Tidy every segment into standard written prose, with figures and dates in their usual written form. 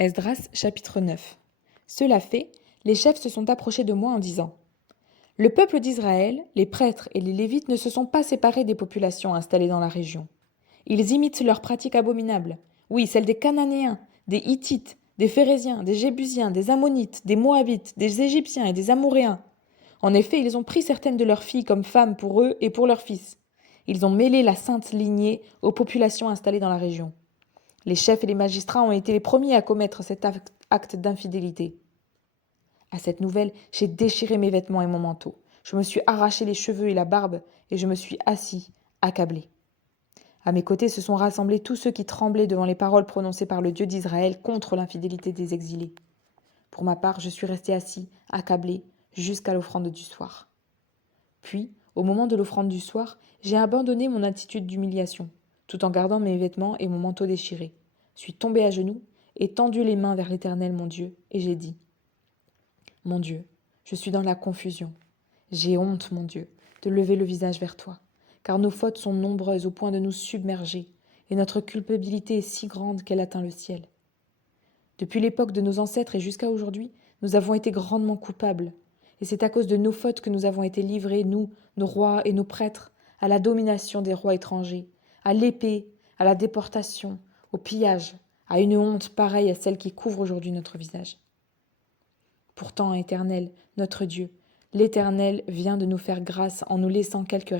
Esdras chapitre 9. Cela fait, les chefs se sont approchés de moi en disant: Le peuple d'Israël, les prêtres et les Lévites ne se sont pas séparés des populations installées dans la région. Ils imitent leurs pratiques abominables, oui, celles des Cananéens, des Hittites, des Phéréziens, des Jébusiens, des Ammonites, des Moabites, des Égyptiens et des Amoréens. En effet, ils ont pris certaines de leurs filles comme femmes pour eux et pour leurs fils. Ils ont mêlé la sainte lignée aux populations installées dans la région. Les chefs et les magistrats ont été les premiers à commettre cet acte d'infidélité. À cette nouvelle, j'ai déchiré mes vêtements et mon manteau. Je me suis arraché les cheveux et la barbe, et je me suis assis, accablé. À mes côtés se sont rassemblés tous ceux qui tremblaient devant les paroles prononcées par le Dieu d'Israël contre l'infidélité des exilés. Pour ma part, je suis resté assis, accablé, jusqu'à l'offrande du soir. Puis, au moment de l'offrande du soir, j'ai abandonné mon attitude d'humiliation, tout en gardant mes vêtements et mon manteau déchiré. Je suis tombé à genoux et tendu les mains vers l'Éternel mon Dieu, et j'ai dit: Mon Dieu, je suis dans la confusion. J'ai honte, mon Dieu, de lever le visage vers toi, car nos fautes sont nombreuses au point de nous submerger, et notre culpabilité est si grande qu'elle atteint le ciel. Depuis l'époque de nos ancêtres et jusqu'à aujourd'hui, nous avons été grandement coupables, et c'est à cause de nos fautes que nous avons été livrés, nous, nos rois et nos prêtres, à la domination des rois étrangers, à l'épée, à la déportation, au pillage, à une honte pareille à celle qui couvre aujourd'hui notre visage. Pourtant, Éternel, notre Dieu, l'Éternel vient de nous faire grâce en nous laissant quelques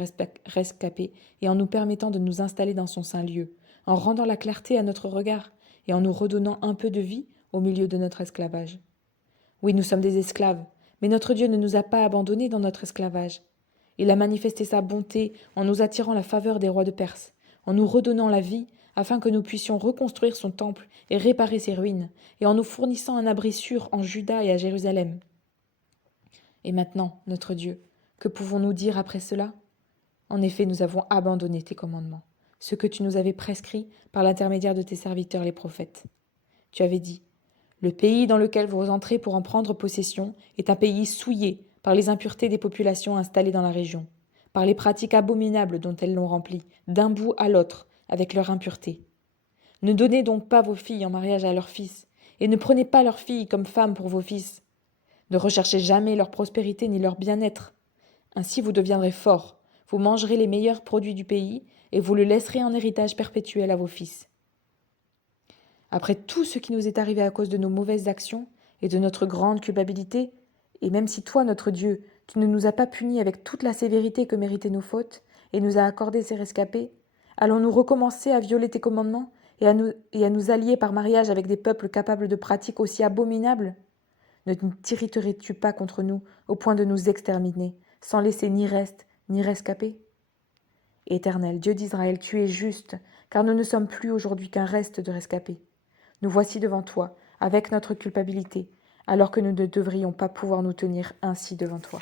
rescapés et en nous permettant de nous installer dans son saint lieu, en rendant la clarté à notre regard et en nous redonnant un peu de vie au milieu de notre esclavage. Oui, nous sommes des esclaves, mais notre Dieu ne nous a pas abandonnés dans notre esclavage. Il a manifesté sa bonté en nous attirant la faveur des rois de Perse, en nous redonnant la vie afin que nous puissions reconstruire son temple et réparer ses ruines, et en nous fournissant un abri sûr en Juda et à Jérusalem. Et maintenant, notre Dieu, que pouvons-nous dire après cela? En effet, nous avons abandonné tes commandements, ce que tu nous avais prescrit par l'intermédiaire de tes serviteurs les prophètes. Tu avais dit: Le pays dans lequel vous entrez pour en prendre possession est un pays souillé par les impuretés des populations installées dans la région, par les pratiques abominables dont elles l'ont rempli, d'un bout à l'autre, avec leur impureté. Ne donnez donc pas vos filles en mariage à leurs fils, et ne prenez pas leurs filles comme femmes pour vos fils. Ne recherchez jamais leur prospérité ni leur bien-être. Ainsi vous deviendrez forts, vous mangerez les meilleurs produits du pays, et vous le laisserez en héritage perpétuel à vos fils. Après tout ce qui nous est arrivé à cause de nos mauvaises actions et de notre grande culpabilité, et même si toi, notre Dieu, tu ne nous as pas punis avec toute la sévérité que méritaient nos fautes, et nous as accordé ces rescapés, allons-nous recommencer à violer tes commandements et à nous allier par mariage avec des peuples capables de pratiques aussi abominables? Ne t'irriterais-tu pas contre nous au point de nous exterminer, sans laisser ni reste, ni rescapés? Éternel, Dieu d'Israël, tu es juste, car nous ne sommes plus aujourd'hui qu'un reste de rescapés. Nous voici devant toi, avec notre culpabilité, alors que nous ne devrions pas pouvoir nous tenir ainsi devant toi.